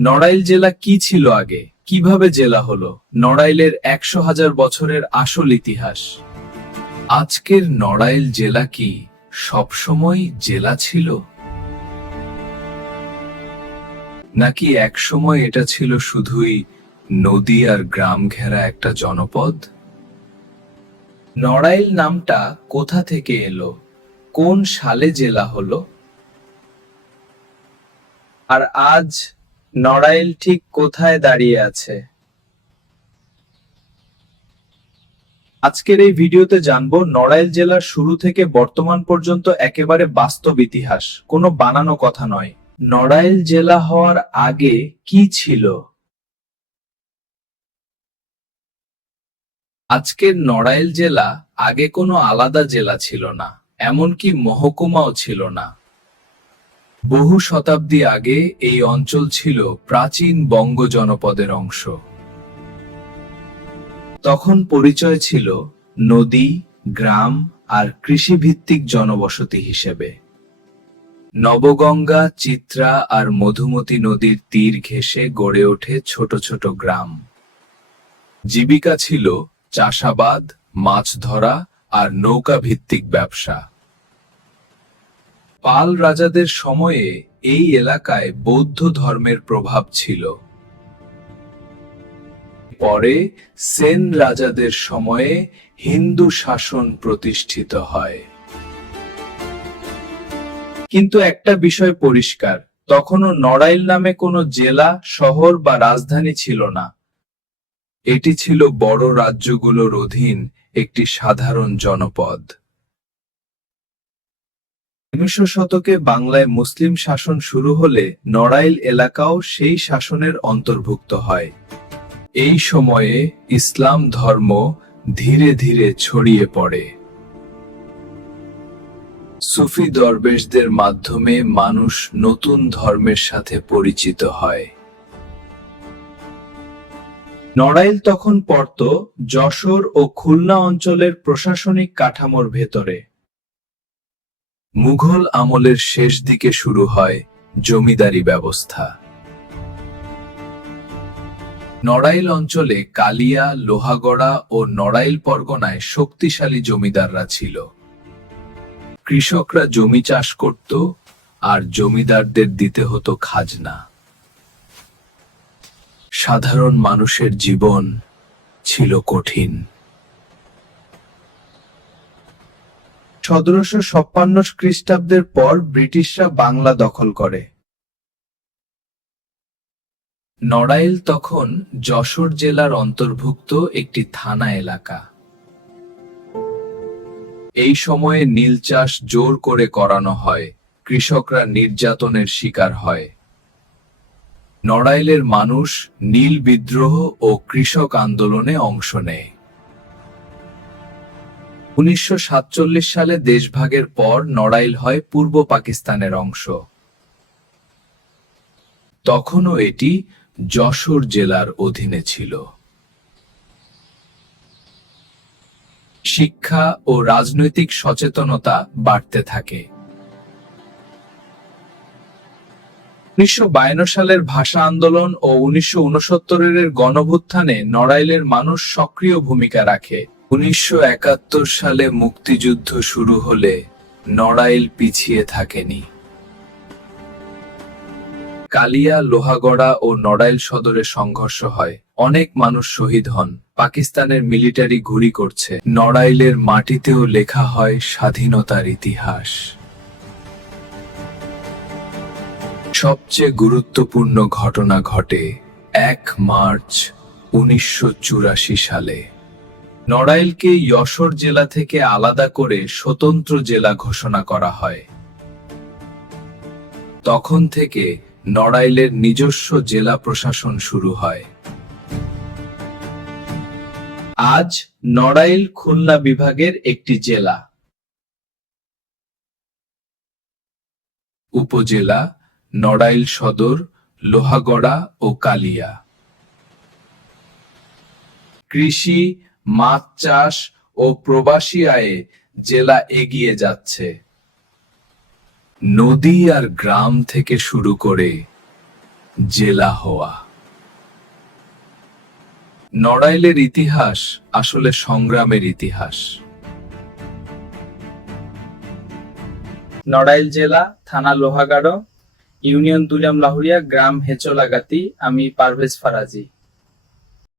নড়াইল জেলা কি ছিল আগে? কীভাবে জেলা হলো? নড়াইলের একশো হাজার বছরের আসল ইতিহাস। আজকের নড়াইল জেলা কি সবসময় জেলা ছিল? নাকি একসময় এটা ছিল শুধুই নদী আর গ্রাম ঘেরা একটা জনপদ? নড়াইল নামটা কোথা থেকে এলো? কোন সালে জেলা হলো? আর আজ নড়াইল ঠিক কোথায় দাঁড়িয়ে আছে? আজকের এই ভিডিওতে জানব নড়াইল জেলার শুরু থেকে বর্তমান পর্যন্ত একেবারে বাস্তব ইতিহাস, কোনো বানানো কথা নয়। নড়াইল জেলা হওয়ার আগে কি ছিল? আজকের নড়াইল জেলা আগে কোনো আলাদা জেলা ছিল না, এমনকি মহকুমাও ছিল না। বহু শতাব্দী আগে এই অঞ্চল ছিল প্রাচীন বঙ্গ জনপদের অংশ। তখন পরিচয় ছিল নদী, গ্রাম আর কৃষিভিত্তিক জনবসতি হিসেবে। নবগঙ্গা, চিত্রা আর মধুমতি নদীর তীর ঘেঁষে গড়ে ওঠে ছোট ছোট গ্রাম। জীবিকা ছিল চাষাবাদ, মাছ ধরা আর নৌকা ভিত্তিক ব্যবসা। পাল রাজাদের সময়ে এই এলাকায় বৌদ্ধ ধর্মের প্রভাব ছিল। পরে সেন রাজাদের সময়ে হিন্দু শাসন প্রতিষ্ঠিত হয়। কিন্তু একটা বিষয় পরিষ্কার, তখনও নড়াইল নামে কোনো জেলা, শহর বা রাজধানী ছিল না। এটি ছিল বড় রাজ্যগুলোর অধীন একটি সাধারণ জনপদ। উনিশশো শতকে বাংলায় মুসলিম শাসন শুরু হলে নড়াইল এলাকাও সেই শাসনের অন্তর্ভুক্ত হয়। এই সময়ে ইসলাম ধর্ম ধীরে ধীরে ছড়িয়ে পড়ে। সুফি দরবেশদের মাধ্যমে মানুষ নতুন ধর্মের সাথে পরিচিত হয়। নড়াইল তখন পড়ত যশোর ও খুলনা অঞ্চলের প্রশাসনিক কাঠামোর ভেতরে। মুঘল আমলের শেষ দিকে শুরু হয় জমিদারি ব্যবস্থা। নড়াইল অঞ্চলে কালিয়া, লোহাগড়া ও নড়াইল পরগনায় শক্তিশালী জমিদাররা ছিল। কৃষকরা জমি চাষ করত আর জমিদারদের দিতে হতো খাজনা। সাধারণ মানুষের জীবন ছিল কঠিন। সতেরোশো ছাপ্পান্ন খ্রিস্টাব্দের পর ব্রিটিশরা বাংলা দখল করে। নড়াইল তখন যশোর জেলার অন্তর্ভুক্ত একটি থানা এলাকা। এই সময়ে নীল চাষ জোর করে করানো হয়, কৃষকরা নির্যাতনের শিকার হয়। নড়াইলের মানুষ নীল বিদ্রোহ ও কৃষক আন্দোলনে অংশ নেয়। উনিশশো সাতচল্লিশ সালে দেশভাগের পর নড়াইল হয় পূর্ব পাকিস্তানের অংশ। তখনও এটি যশোর জেলার অধীনে ছিল। শিক্ষা ও রাজনৈতিক সচেতনতা বাড়তে থাকে। উনিশশো সালের ভাষা আন্দোলন ও উনিশশো উনসত্তরের গণভুত্থানে নড়াইলের মানুষ সক্রিয় ভূমিকা রাখে। উনিশশো একাত্তর সালে মুক্তিযুদ্ধ শুরু হলে নড়াইল পিছিয়ে থাকেনি। কালিয়া, লোহাগড়া ও নড়াইল সদরে সংঘর্ষ হয়। অনেক মানুষ শহীদ হন। পাকিস্তানের মিলিটারি ঘুরি করছে। নড়াইলের মাটিতেও লেখা হয় স্বাধীনতার ইতিহাস। সবচেয়ে গুরুত্বপূর্ণ ঘটনা ঘটে এক মার্চ উনিশশো চুরাশি সালে। নড়াইলকে যশোর জেলা থেকে আলাদা করে স্বতন্ত্র জেলা ঘোষণা করা হয়। তখন থেকে নড়াইলের নিজস্ব জেলা প্রশাসন শুরু হয়। আজ নড়াইল খুলনা বিভাগের একটি জেলা। উপজেলা নড়াইল সদর, লোহাগড়া ও কালিয়া। কৃষি মাছ চাষ ও প্রবাসী আয়ে জেলা এগিয়ে যাচ্ছে। নদী আর গ্রাম থেকে শুরু করে জেলা হওয়া। নড়াইলের ইতিহাস আসলে সংগ্রামের ইতিহাস। নড়াইল জেলা, থানা লোহাগাড়ো, ইউনিয়ন দুলিয়াম লাহুরিয়া গ্রাম হেচলাগাতি, আমি পারভেজ ফারাজি।